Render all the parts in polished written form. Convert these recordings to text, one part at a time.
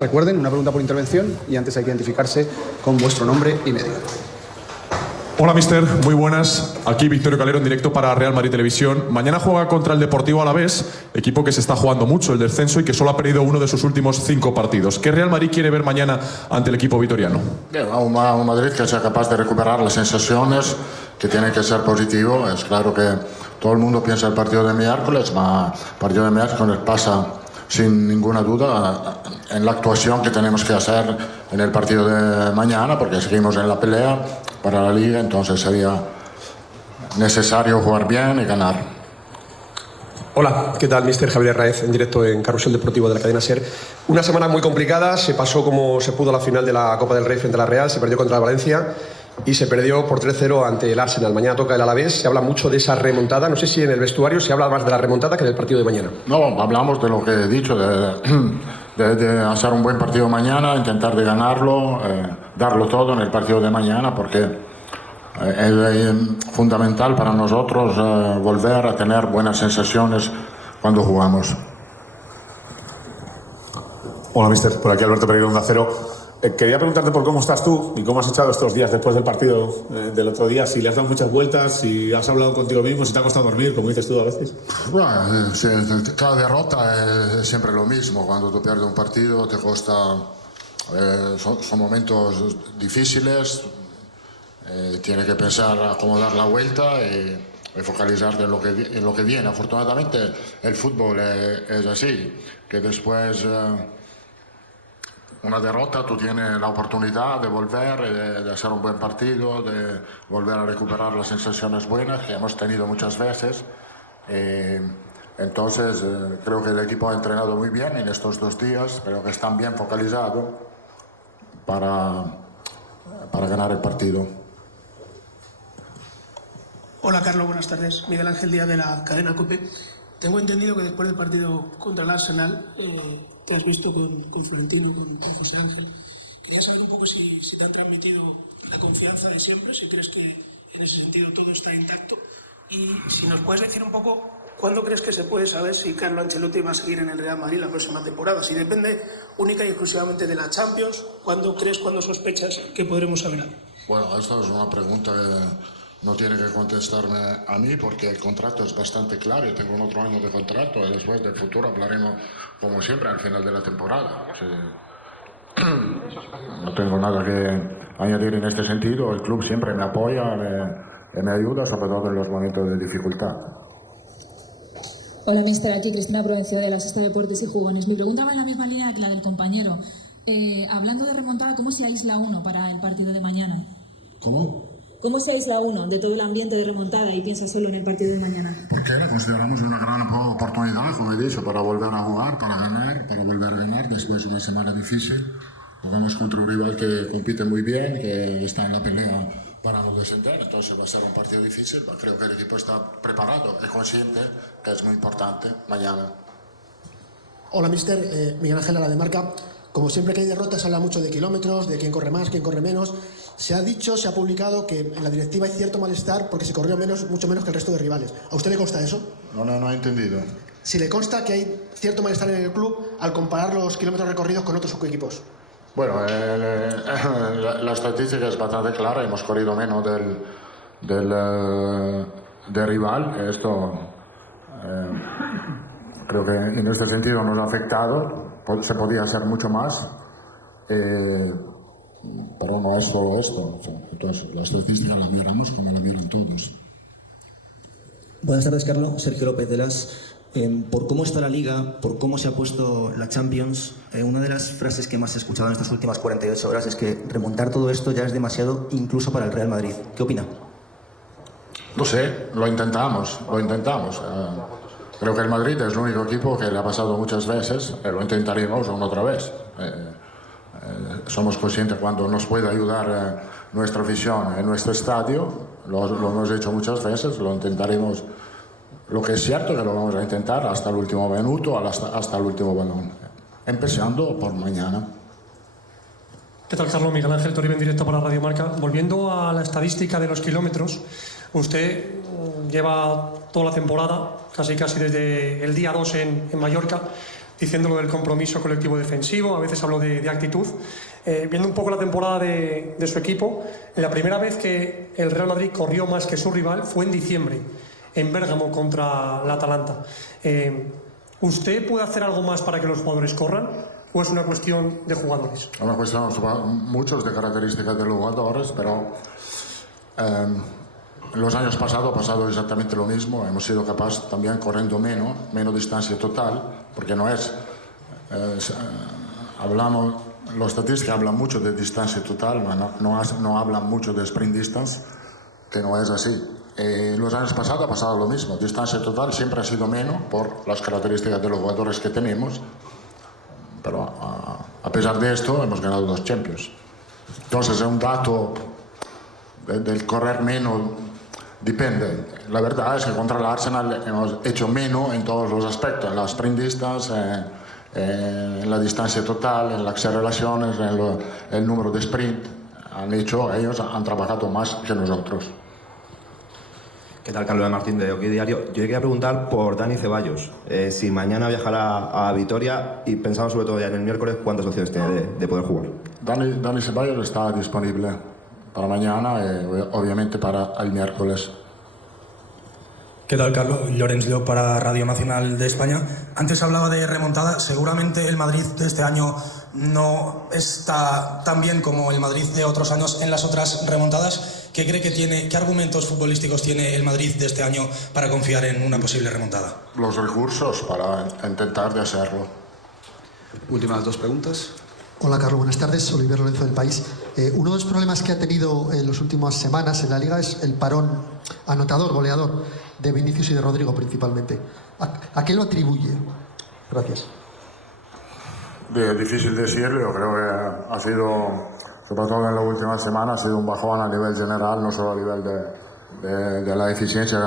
Recuerden, una pregunta por intervención y antes hay que identificarse con vuestro nombre y medio. Hola, mister. Muy buenas. Aquí Victorio Calero en directo para Real Madrid Televisión. Mañana juega contra el Deportivo Alavés, equipo que se está jugando mucho el descenso y que solo ha perdido uno de sus últimos 5 partidos. ¿Qué Real Madrid quiere ver mañana ante el equipo vitoriano? Un Madrid que sea capaz de recuperar las sensaciones, que tiene que ser positivo. Es claro que todo el mundo piensa el partido de miércoles, pero el partido de miércoles pasa sin ninguna duda en la actuación que tenemos que hacer en el partido de mañana, porque seguimos en la pelea para la Liga, entonces sería necesario jugar bien y ganar. Hola, ¿qué tal? Mister Javier Raez, en directo en Carrusel Deportivo de la cadena SER. Una semana muy complicada, se pasó como se pudo a la final de la Copa del Rey frente a la Real, se perdió contra el Valencia y se perdió por 3-0 ante el Arsenal. Mañana toca el Alavés, se habla mucho de esa remontada, no sé si en el vestuario se habla más de la remontada que del partido de mañana. No, hablamos de lo que he dicho, de hacer un buen partido mañana, intentar de ganarlo, darlo todo en el partido de mañana, porque es fundamental para nosotros volver a tener buenas sensaciones cuando jugamos. Hola, mister. Por aquí Alberto Pereira, Onda Cero. Quería preguntarte por cómo estás tú y cómo has echado estos días después del partido del otro día, si le has dado muchas vueltas, si has hablado contigo mismo, si te ha costado dormir, como dices tú a veces. Bueno, cada derrota es siempre lo mismo. Cuando tú pierdes un partido te cuesta, son momentos difíciles, tienes que pensar a cómo dar la vuelta y focalizarte en lo que viene. Afortunadamente el fútbol es así, que después una derrota tú tienes la oportunidad de volver, de hacer un buen partido, de volver a recuperar las sensaciones buenas que hemos tenido muchas veces. Entonces creo que el equipo ha entrenado muy bien en estos 2 días, creo que están bien focalizados para ganar el partido. Hola Carlos, buenas tardes. Miguel Ángel Díaz de la cadena COPE. Tengo entendido que después del partido contra el Arsenal te has visto con Florentino, con José Ángel. Quería saber un poco si te han transmitido la confianza de siempre, si crees que en ese sentido todo está intacto y si nos puedes decir un poco cuándo crees que se puede saber si Carlo Ancelotti va a seguir en el Real Madrid la próxima temporada. Si depende única y exclusivamente de la Champions, ¿cuándo crees, cuándo sospechas que podremos saber algo? Bueno, esta es una pregunta que no tiene que contestarme a mí porque el contrato es bastante claro. Yo tengo un otro año de contrato y después del futuro hablaremos como siempre al final de la temporada. No tengo nada que añadir en este sentido. El club siempre me apoya, me ayuda, sobre todo en los momentos de dificultad. Hola, mister. Aquí Cristina Provencio de la Sexta Deportes y Jugones. Mi pregunta va en la misma línea que la del compañero. Hablando de remontada, ¿cómo se aísla uno para el partido de mañana? ¿Cómo? ¿Cómo se aísla uno de todo el ambiente de remontada y piensa solo en el partido de mañana? Porque la consideramos una gran oportunidad, como he dicho, para volver a jugar, para ganar, para volver a ganar después de una semana difícil. Jugamos contra un rival que compite muy bien, que está en la pelea para no descender, entonces va a ser un partido difícil, pero creo que el equipo está preparado, es consciente que es muy importante mañana. Hola, mister. Miguel Ángel, la de Marca. Como siempre que hay derrotas, se habla mucho de kilómetros, de quién corre más, quién corre menos. Se ha dicho, se ha publicado que en la directiva hay cierto malestar porque se corrió mucho menos que el resto de rivales. ¿A usted le consta eso? No he entendido. Si le consta que hay cierto malestar en el club al comparar los kilómetros recorridos con otros equipos. Bueno, la estadística es bastante clara, hemos corrido menos del rival. Esto creo que en este sentido nos ha afectado, se podía hacer mucho más, pero no es solo esto. Entonces, la estadística la miramos como la miran todos. Buenas tardes, Carlos. Sergio López de las. Por cómo está la Liga, por cómo se ha puesto la Champions, una de las frases que más he escuchado en estas últimas 48 horas es que remontar todo esto ya es demasiado incluso para el Real Madrid. ¿Qué opina? No sé, lo intentamos. Creo que el Madrid es el único equipo que le ha pasado muchas veces, lo intentaremos una otra vez. Somos conscientes cuando nos puede ayudar nuestra afición en nuestro estadio, lo hemos hecho muchas veces, lo intentaremos. Lo que es cierto que lo vamos a intentar hasta el último minuto, hasta el último balón, empezando por mañana. ¿Qué tal, Carlos? Miguel Ángel Toribio en directo para Radio Marca. Volviendo a la estadística de los kilómetros, usted lleva toda la temporada, casi desde el día 2 en Mallorca, diciendo lo del compromiso colectivo defensivo, a veces hablo de actitud. Viendo un poco la temporada de su equipo, la primera vez que el Real Madrid corrió más que su rival fue en diciembre, en Bérgamo contra la Atalanta. ¿Usted puede hacer algo más para que los jugadores corran o es una cuestión de jugadores? Una cuestión, muchas de características de los jugadores, pero en los años pasados ha pasado exactamente lo mismo. Hemos sido capaces también corriendo menos distancia total, porque no es... Los estadísticas hablan mucho de distancia total, no hablan mucho de sprint distance, que no es así. Los años pasados ha pasado lo mismo. Distancia total siempre ha sido menos por las características de los jugadores que tenemos, pero a pesar de esto hemos ganado 2 Champions. Entonces es un dato del correr menos, depende. La verdad es que contra el Arsenal hemos hecho menos en todos los aspectos, en la sprint distance, en la distancia total, en las aceleraciones, en el número de sprint. Ellos han trabajado más que nosotros. ¿Qué tal, Carlos de Martín de OK Diario? Yo quería preguntar por Dani Ceballos, si mañana viajará a Vitoria y pensamos sobre todo ya en el miércoles, ¿cuántas opciones tiene de poder jugar? Dani Ceballos está disponible para mañana y obviamente para el miércoles. ¿Qué tal, Carlos? Llorens Llop para Radio Nacional de España. Antes hablaba de remontada. Seguramente el Madrid de este año no está tan bien como el Madrid de otros años en las otras remontadas. ¿Qué cree que tiene, qué argumentos futbolísticos tiene el Madrid de este año para confiar en una posible remontada? Los recursos para intentar de hacerlo. Últimas 2 preguntas. Hola, Carlos, buenas tardes. Oliver Lorenzo del País. Uno de los problemas que ha tenido en las últimas semanas en la Liga es el parón anotador, goleador de Vinicius y de Rodrigo principalmente. ¿A qué lo atribuye? Gracias. Difícil decirlo. Yo creo que ha sido, sobre todo en la última semana, ha sido un bajón a nivel general, no solo a nivel de la eficiencia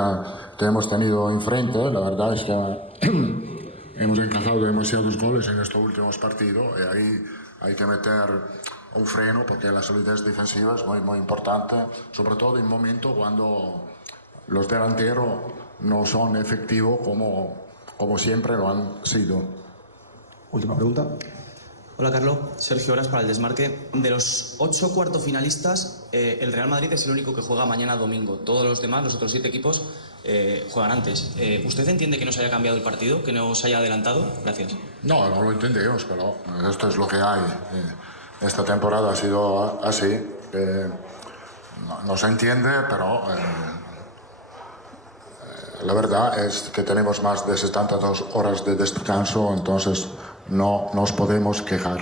que hemos tenido enfrente. La verdad es que hemos encajado demasiados goles en estos últimos partidos y ahí hay que meter un freno porque la solidez defensiva es muy importante, sobre todo en momentos cuando los delanteros no son efectivos como siempre lo han sido. Última pregunta. Hola, Carlos. Sergio Horas para El Desmarque. De los 8 cuartos finalistas, el Real Madrid es el único que juega mañana domingo. Todos los demás, los otros 7 equipos, juegan antes. ¿Usted entiende que no se haya cambiado el partido, que no se haya adelantado? Gracias. No lo entendemos, pero esto es lo que hay. Esta temporada ha sido así. No se entiende, pero la verdad es que tenemos más de 72 horas de descanso, entonces no nos podemos quejar.